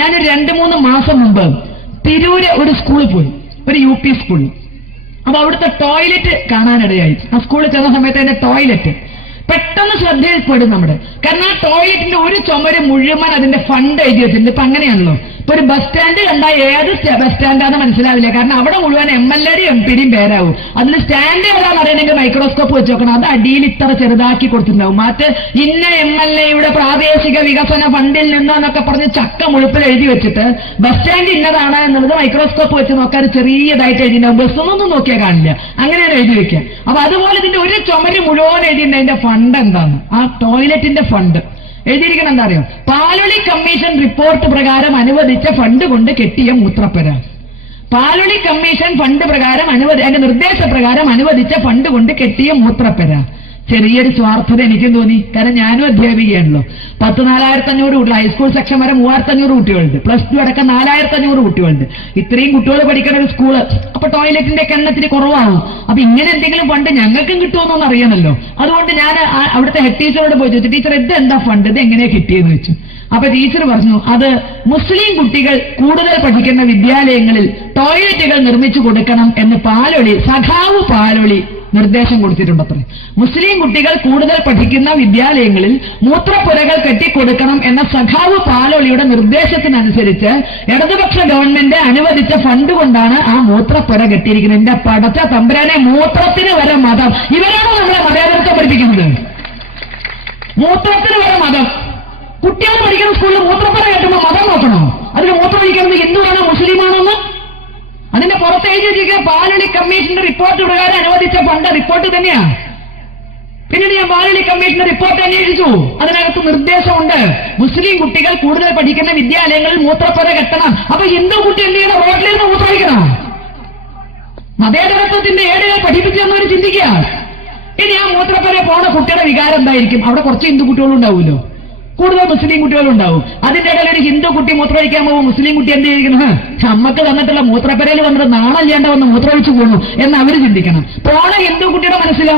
ഞാനൊരു 2-3 മാസം മുമ്പ് തിരൂര് ഒരു സ്കൂളിൽ പോയി, ഒരു UP സ്കൂളിൽ. അപ്പൊ അവിടുത്തെ ടോയ്ലറ്റ് കാണാനിടയായി. ആ സ്കൂളിൽ ചെന്ന സമയത്ത് അതിന്റെ ടോയ്ലറ്റ് പെട്ടെന്ന് ശ്രദ്ധയിൽപ്പെടും നമ്മുടെ. കാരണം ആ ടോയ്ലറ്റിന്റെ ഒരു ചുമര് മുഴുവൻ അതിന്റെ ഫണ്ട് എഴുതി വെച്ചിട്ടുണ്ട്. ഇപ്പൊ അങ്ങനെയാണല്ലോ. ഇപ്പൊ ഒരു ബസ് സ്റ്റാൻഡ് കണ്ടാൽ ഏത് ബസ് സ്റ്റാൻഡാന്ന് മനസ്സിലാവില്ല. കാരണം അവിടെ മുഴുവൻ MLA-യും MP-യും പേരാവും. അതിൽ സ്റ്റാൻഡ് ഏതാണെന്ന് അറിയണമെങ്കിൽ മൈക്രോസ്കോപ്പ് വെച്ച് നോക്കണം. അത് അടിയിൽ ഇത്ര ചെറുതാക്കി കൊടുത്തിട്ടുണ്ടാവും. മറ്റ് ഇന്ന MLA-യുടെ പ്രാദേശിക വികസന ഫണ്ടിൽ നിന്നൊക്കെ പറഞ്ഞ് ചക്ക മുഴുപ്പിൽ എഴുതി വെച്ചിട്ട് ബസ് സ്റ്റാൻഡ് ഇന്നതാണ് എന്നുള്ളത് മൈക്രോസ്കോപ്പ് വെച്ച് നോക്കാൻ ചെറിയതായിട്ട് എഴുതിയിട്ടുണ്ടാവും. ബസ്സൊന്നും നോക്കിയാൽ കാണില്ല. അങ്ങനെയാണ് എഴുതി വെക്കുക. അപ്പൊ അതുപോലെ ഇതിന്റെ ഒരു ചുമര് മുഴുവൻ എഴുതിയിട്ടുണ്ട് അതിന്റെ ഫണ്ട് എന്താണ്, ആ ടോയ്ലറ്റിന്റെ ഫണ്ട് എഴുതിയിരിക്കണം. എന്താ അറിയോ? പാലൊളി കമ്മീഷൻ റിപ്പോർട്ട് പ്രകാരം അനുവദിച്ച ഫണ്ട് കൊണ്ട് കെട്ടിയ മൂത്രപ്പുര. പാലൊളി കമ്മീഷൻ ഫണ്ട് പ്രകാരം അതിന്റെ നിർദ്ദേശപ്രകാരം അനുവദിച്ച ഫണ്ട് കൊണ്ട് കെട്ടിയ മൂത്രപ്പുര. ചെറിയൊരു സ്വാർത്ഥത എനിക്കും തോന്നി. കാരണം ഞാനും അധ്യാപികയാണല്ലോ. 14,500 കുട്ടികൾ, ഹൈസ്കൂൾ സെക്ഷൻ വരെ 3,500 കുട്ടികളുണ്ട്, +2 അടക്കം 4,500 കുട്ടികളുണ്ട്. ഇത്രയും കുട്ടികൾ പഠിക്കുന്ന ഒരു സ്കൂള്. അപ്പൊ ടോയ്ലറ്റിന്റെ എണ്ണത്തിന് കുറവാകും. അപ്പൊ ഇങ്ങനെ എന്തെങ്കിലും ഫണ്ട് ഞങ്ങൾക്കും കിട്ടുമെന്നൊന്നും അറിയണമല്ലോ. അതുകൊണ്ട് ഞാൻ അവിടുത്തെ ഹെഡ് ടീച്ചറോട് പോയി ചോദിച്ചു, ടീച്ചർ ഇത് എന്താ ഫണ്ട്, ഇത് എങ്ങനെയാ കിട്ടിയെന്ന് വെച്ചു. അപ്പൊ ടീച്ചർ പറഞ്ഞു, അത് മുസ്ലിം കുട്ടികൾ കൂടുതൽ പഠിക്കുന്ന വിദ്യാലയങ്ങളിൽ ടോയ്ലറ്റുകൾ നിർമ്മിച്ചു കൊടുക്കണം എന്ന് സഖാവ് പാലൊളി നിർദ്ദേശം കൊടുത്തിട്ടുണ്ടത്രേ. മുസ്ലിം കുട്ടികൾ കൂടുതൽ പഠിക്കുന്ന വിദ്യാലയങ്ങളിൽ മൂത്രപ്പുരകൾ കെട്ടിക്കൊടുക്കണം എന്ന സഖാവ് പാലൊളിയുടെ നിർദ്ദേശത്തിനനുസരിച്ച് ഇടതുപക്ഷ ഗവൺമെന്റ് അനുവദിച്ച ഫണ്ട് കൊണ്ടാണ് ആ മൂത്രപ്പുര കെട്ടിയിരിക്കുന്നത്. എന്റെ പടച്ച തമ്പുരാനെ, മൂത്രത്തിന് വരെ മതം. ഇവരാണോ നമ്മളെ മതേതരത്വം പഠിപ്പിക്കുന്നത്? മൂത്രത്തിന് വരെ മതം. കുട്ടികൾ പഠിക്കുന്ന സ്കൂളിൽ മൂത്രപ്പുര കെട്ടുമ്പോൾ മതം നോക്കണോ? അതിന് മൂത്രം ഒഴിക്കുന്നത് ഹിന്ദുവാണോ മുസ്ലിമാണോന്ന്? അതിന്റെ പുറത്ത് എഴുതിയിരിക്കുക പാലൊളി കമ്മീഷന്റെ റിപ്പോർട്ട് പ്രകാരം അനുവദിച്ച ഫണ്ട് റിപ്പോർട്ട് തന്നെയാ. പിന്നീട് ഞാൻ പാലൊളി കമ്മീഷന്റെ റിപ്പോർട്ട് അന്വേഷിച്ചു. അതിനകത്ത് നിർദ്ദേശമുണ്ട്, മുസ്ലിം കുട്ടികൾ കൂടുതൽ പഠിക്കുന്ന വിദ്യാലയങ്ങളിൽ മൂത്രപ്പുര കെട്ടണം. അപ്പൊ ഹിന്ദു കുട്ടി എന്ത് ചെയ്യണം? റോഡിലിരുന്ന് മൂത്രമൊഴിക്കണം. മതേതരത്വത്തിന്റെ ഏടുകൾ പഠിപ്പിച്ചെന്നവർ ചിന്തിക്കുക. ഇനി ആ മൂത്രപ്പുര പോണ കുട്ടിയുടെ വികാരം എന്തായിരിക്കും? അവിടെ കുറച്ച് ഹിന്ദു കുട്ടികളും ഉണ്ടാവുമല്ലോ, കൂടുതൽ മുസ്ലിം കുട്ടികളുണ്ടാവും. അതിന്റെ ഇടയിൽ ഒരു ഹിന്ദു കുട്ടി മൂത്രമൊഴിക്കാൻ പോകും, മുസ്ലിം കുട്ടി എന്ത് ചെയ്തിരിക്കണം? അമ്മക്ക് തന്നിട്ടുള്ള മൂത്രപ്പരയിൽ വന്നിട്ട് നാണല്ലാണ്ട് വന്ന് മൂത്രമൊഴിച്ചു പോകണു എന്ന് അവര് ചിന്തിക്കണം. പോണ ഹിന്ദു കുട്ടിയുടെ മനസ്സിലോ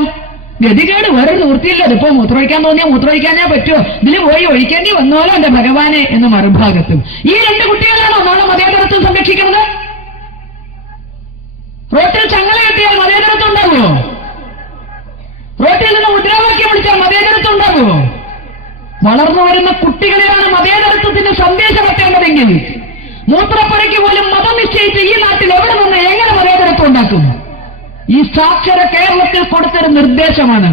ഗതികേട് വേറെ നിവൃത്തിയില്ല. അതിപ്പോ മൂത്രമൊഴിക്കാൻ തോന്നിയാൽ മൂത്രമൊഴിക്കാനേ പറ്റുമോ? ഇതിൽ പോയി ഒഴിക്കേണ്ടി വന്നോലോ എന്റെ ഭഗവാനെ എന്ന് മറുഭാഗത്തും. ഈ 2 കുട്ടികളാണോ നാളെ മതേതരത്വം സംരക്ഷിക്കുന്നത്? റോട്ടിൽ ചങ്ങല കെട്ടിയാൽ മതേതരത്വം ഉണ്ടാകുമോ? റോട്ടിൽ നിന്ന് മുദ്രാവാക്യം വിളിച്ചാൽ മതേതരത്വം ഉണ്ടാകുമോ? വളർന്നു വരുന്ന കുട്ടികളിലാണ് മതേതരത്വത്തിന്റെ സന്ദേശം എത്തേണ്ടതെങ്കിൽ മൂത്രപ്പുരയ്ക്ക് പോലും മതം നിശ്ചയിച്ച് ഈ നാട്ടിൽ എവിടെ നിന്ന് എങ്ങനെ മതേതരത്വം ഉണ്ടാക്കും? ഈ സാക്ഷര കേരളത്തിൽ കൊടുത്തൊരു നിർദ്ദേശമാണ്.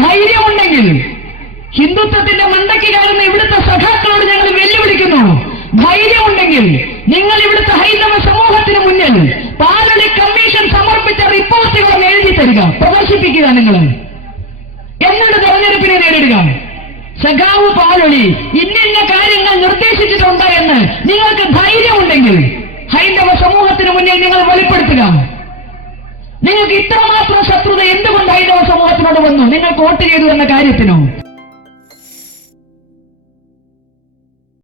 ധൈര്യമുണ്ടെങ്കിൽ ഹിന്ദുത്വത്തിന്റെ മണ്ടയ്ക്ക് കയറുന്ന ഇവിടുത്തെ സഖാക്കളോട് ഞങ്ങൾ വെല്ലുവിളിക്കുന്നു. ധൈര്യമുണ്ടെങ്കിൽ നിങ്ങൾ ഇവിടുത്തെ ഹൈന്ദവ സമൂഹത്തിന് മുന്നിൽ പാലൊളി കമ്മീഷൻ സമർപ്പിച്ച റിപ്പോർട്ടുകൾ എഴുതി തരിക, പ്രദർശിപ്പിക്കുക. നിങ്ങൾ എന്നിട്ട് തെരഞ്ഞെടുപ്പിനെ നേരിടുക. സഖാവ് പാലൊളി ഇന്ന കാര്യങ്ങൾ നിർദ്ദേശിച്ചിട്ടുണ്ട് എന്ന് നിങ്ങൾക്ക് ധൈര്യമുണ്ടെങ്കിൽ ഹൈന്ദവ സമൂഹത്തിന് മുന്നിൽ നിങ്ങൾ വെളിപ്പെടുത്തുക. നിങ്ങൾക്ക് ഇത്രമാത്രം ശത്രുത എന്തുകൊണ്ട് ഹൈന്ദവ സമൂഹത്തിനോട് വന്നു? നിങ്ങൾക്ക് വോട്ട് ചെയ്തു എന്ന കാര്യത്തിനോ?